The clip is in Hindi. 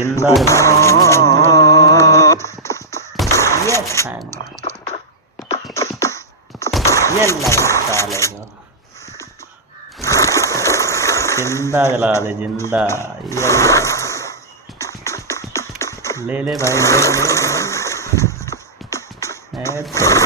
जिंदा ये खाना ये लगता है जिंदा जला दे जिंदा ये ले ले भाई ले ले, ले।